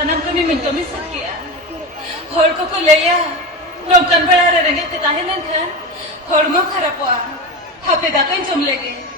Sanam kami minto misakya. Hor ko kuleya. Nongkan belara rengi tetahilan kan. Hor mo kharapwa. Hape dakan jom lege.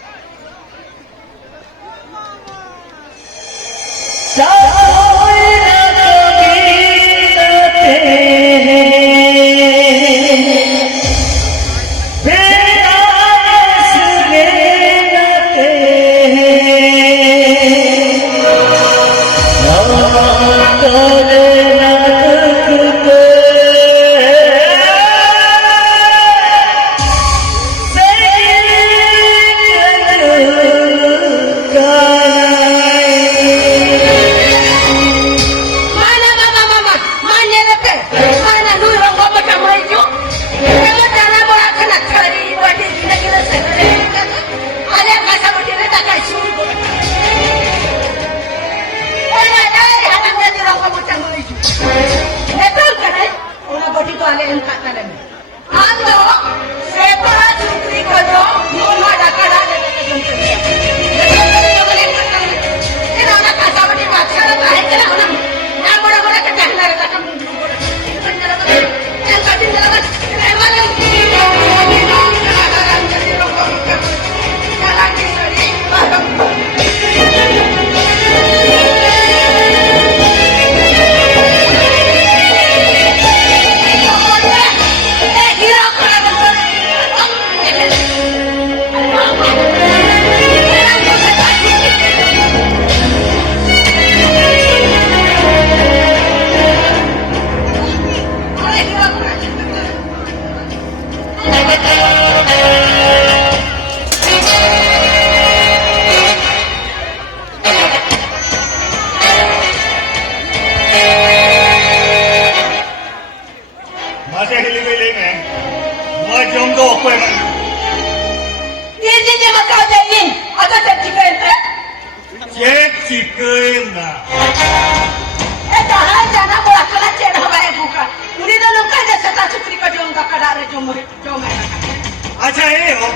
अच्छा हे हो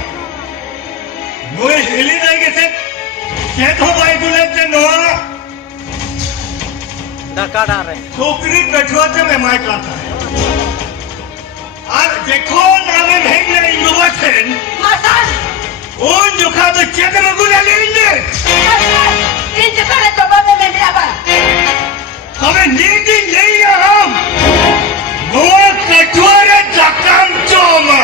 नोए Haley नाही गेसे केथो बाई दुलेचे no दकाडार है छोकरी कछवाचे में माइक लाता है और देखो नामे भेंगले युवकन Masan. उन जुखा तो चेक मगुले लेंगे Ini sekarang coba memilih apa? हमें नीति नहीं है हम नोए कछवारे जकाम Choma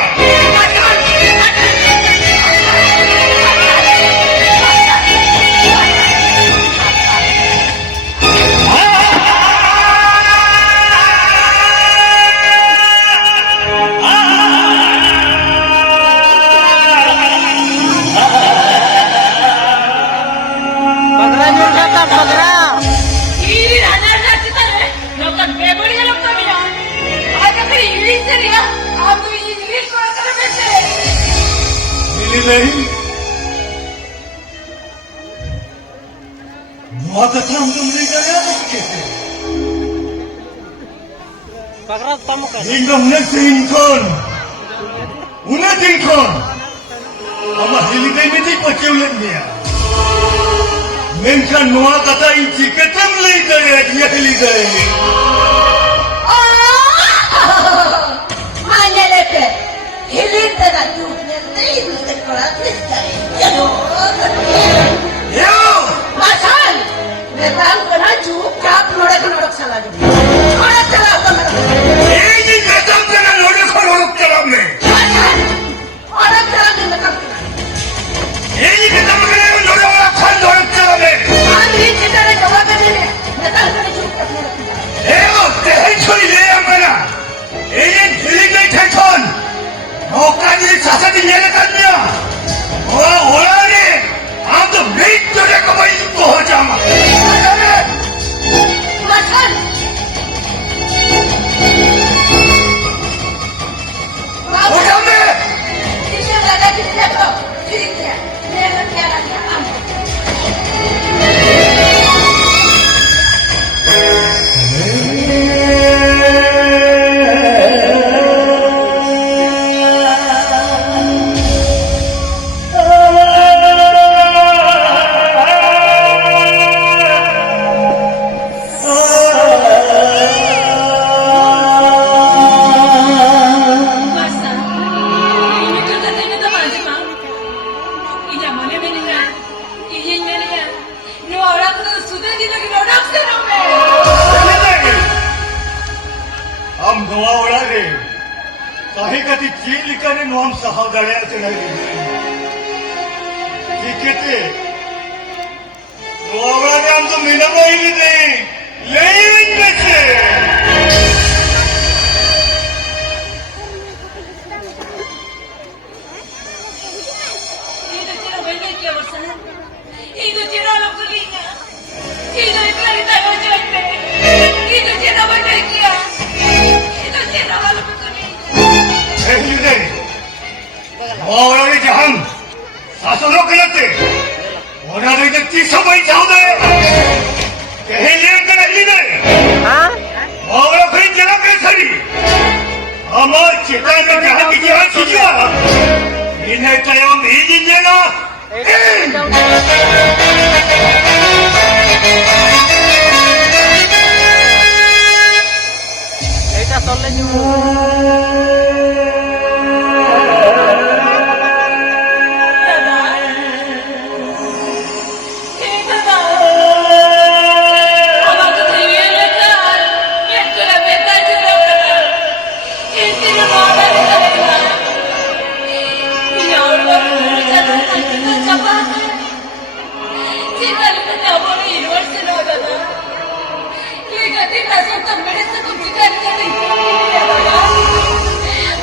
Ini anak-anak kita ni, lakukan bebel yang lakukan dia. Ada kali English dia, aku English kau akan belajar. मिली नहीं बहुत अच्छा हम तुम नहीं गया पकड़ा तमु का Hingga ngetingkon, unatingkon, ama hiligay niti pakiulan niya. Menkan nuha kata inci ketem ligay at niya hiligay. Mana lepas, hilir tak tu, nanti itu sekolah selesai. Jadu, Yo! Masan, memang kena cukup norak salah juga. Norak salah apa mereka? Ini ketem kena lorok lorok kalam me. Masan, orang salah ni mereka. Ini ketem kena lorok kalam me. Kami kita nak jawab ni, mereka kena cukup norak. Ewo, tehen choi le amana. Ini hiligay teton. Nokan ini sasa di nyalakan niya. Oh, orang ni, हम तो beach चले कमाई को हो जामा Masan, हो जामे kita ada di siapa? Kita, dia tiada siapa. Noa orare. Kahe kati chili kane noam sahau dare achenai. Dikete. Noa orare am to minamo ini de. Lein beche. Itu cira benda kia bersana. Itu cira lo kulinya. Itu clarita lo joite. Itu cira benda kia. Itu cira lo kulinya. Hey de. Noa orare jaham. Sasono kanate. Orare de tiso bai chau de. Kehe liam kana ine. हाँ Noa orare jala kare sari. Amar cita de jahan ki jahan sijia. Ine tayam hijin jena. এইটা চললে দিব Dada. Hey dada. Ama tu thiye lekar. Lekar benda cira kana. Ini mana lekar. Ini orang jatuh kita cepat. Cita kita boleh universiti lo dada. Lihat kita sudah merasa kuncikan kita itu.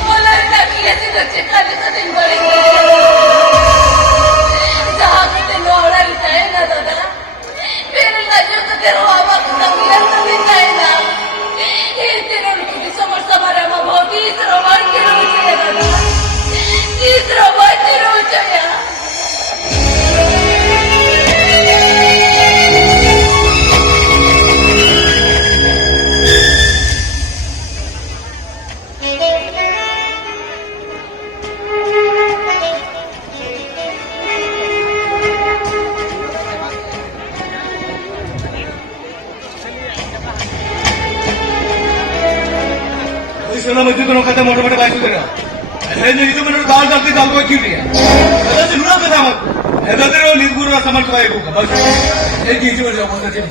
Mulai lagi kita kuncikan kita tinggal itu. जहाँ पे ते नौरा बिताए ना दादा मेरे लाजो तो तेरे बाबा को तंगियां तो बिताए ना ये तेरे लोग की समझ समारा माँ बहुत ही रोमान के रोज है दादा इस रोमान के रोज है यार Isona maju dono kata motor baik sudah. Saya ni itu menurut dal dal dal kau kiri ya. Ada sih nuna kata mak. Ada terus libur rasa mal kau ibu ka. Bagus. Ini kiri mana jauh mana sih.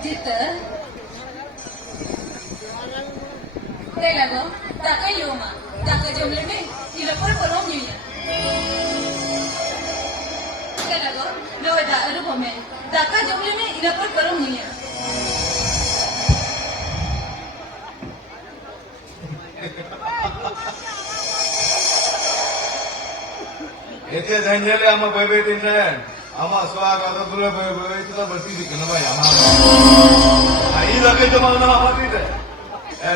Cita Teh lagu tak kayu mak tak kerja melene ila pun perong ni ya Teh lagu lo ada ada pome tak kerja melene ila pun perong ni ya Itu janjale ama bayi tindakan. Ama swag atau dulu bayi itu tak bersih di kena bayi ama. Ini lagi cuma nama apa tidak?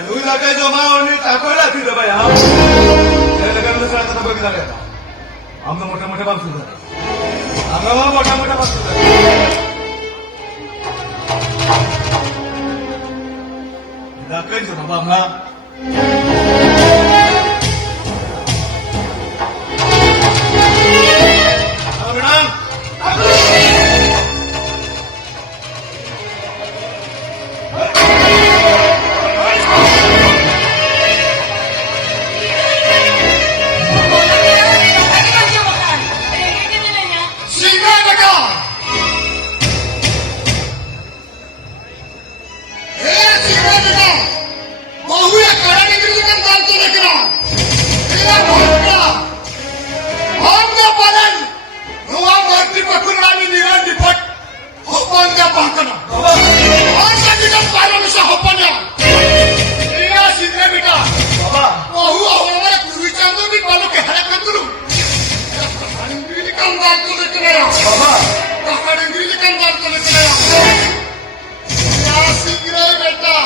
Lui lagi cuma ini tak kau lah tidak bayi ama. Saya lagi mana sana tak bayi kita lihat. Ama motor bang sudah. Ama motor bang sudah. Lagi cuma bang lah. Menang. Singa leka. Singa leka. Bahu ya karang itu kan tantu leka. Ia bangga. Bangga padan. Nuwa marti pakunani niran dipat. Bangga bangkana. Bangga tidak padan bisa hopanya. Ia singa leka. Bahu awalnya guru candu di balu ke hadapan dulu. Kan bantu lekaya. Kakak negeri kan bantu lekaya. Ya singgah beta.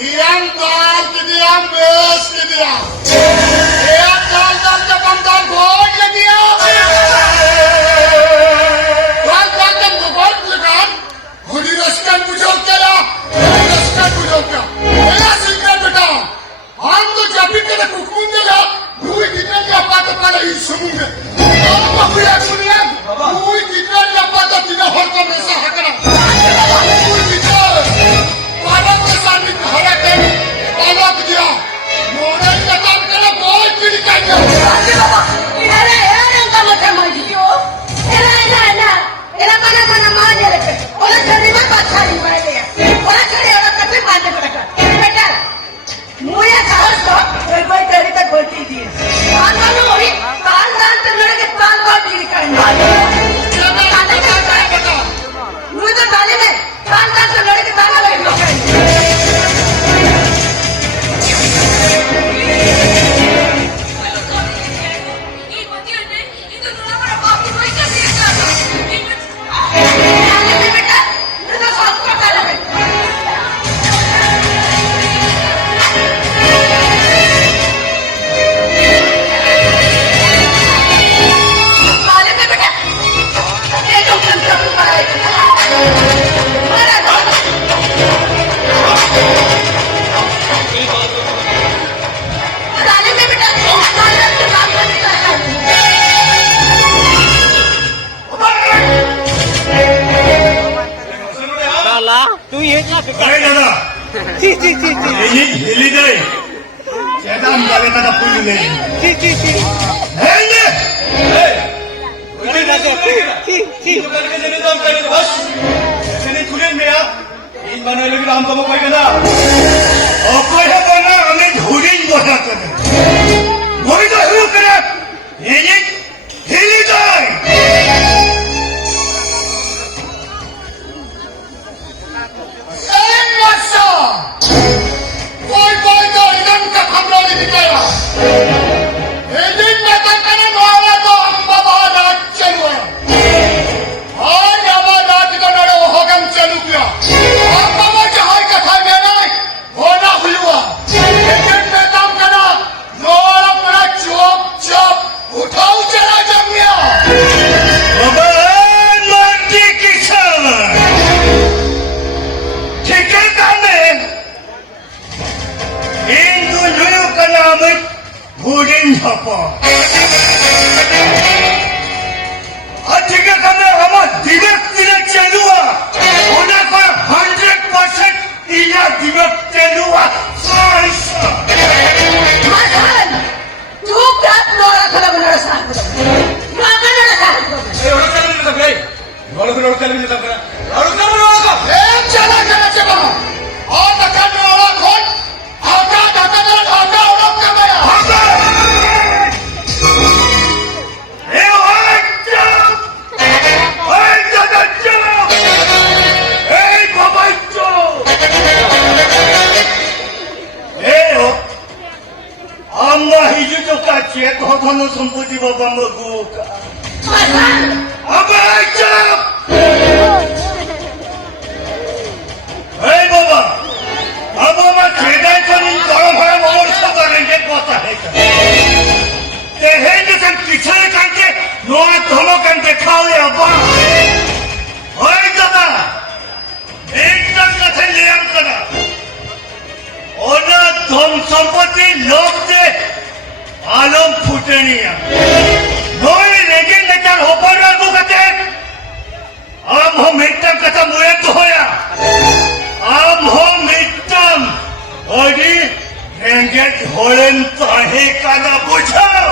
Yang dal ke dia, bes ke dia. Ya dal jepang dal boy ke dia. Dal jepang boy lekan. Hodi raskan bujau kaya. Raskan bujau kaya. Ya singgah beta. Ham to japit ke hukum dega. Dui kita dia patut pada isumnya. Apa buat dunia? Dui তুই এটা এই দাদা ছি ছি ছি ছি এই হেলি দেয় চেদাম যাবে দাদা ফুল নেই ছি ছি ছি এই নে ছি ছি অকলে বনা আমি ধুরিন বসা করে মই তো হলো করে এই হেলি দেয় সম্পত্তি বাবা মগু এই বাবা अब मैं खेदा को नहीं करो है और सब करेंगे पता है ते है जैसे पिछले करके नो दोनों करके खाओ या बा ओए दादा एकदम कथे ले आम करा ओना धन संपत्ति लोग दे आलम फुटनिया नोई रेगे नजर होपर रागु कते आम हम एकदम कथा मुए तो होया आम हम एकदम ओडी रेंगे होलन ताहे का ना बुझाओ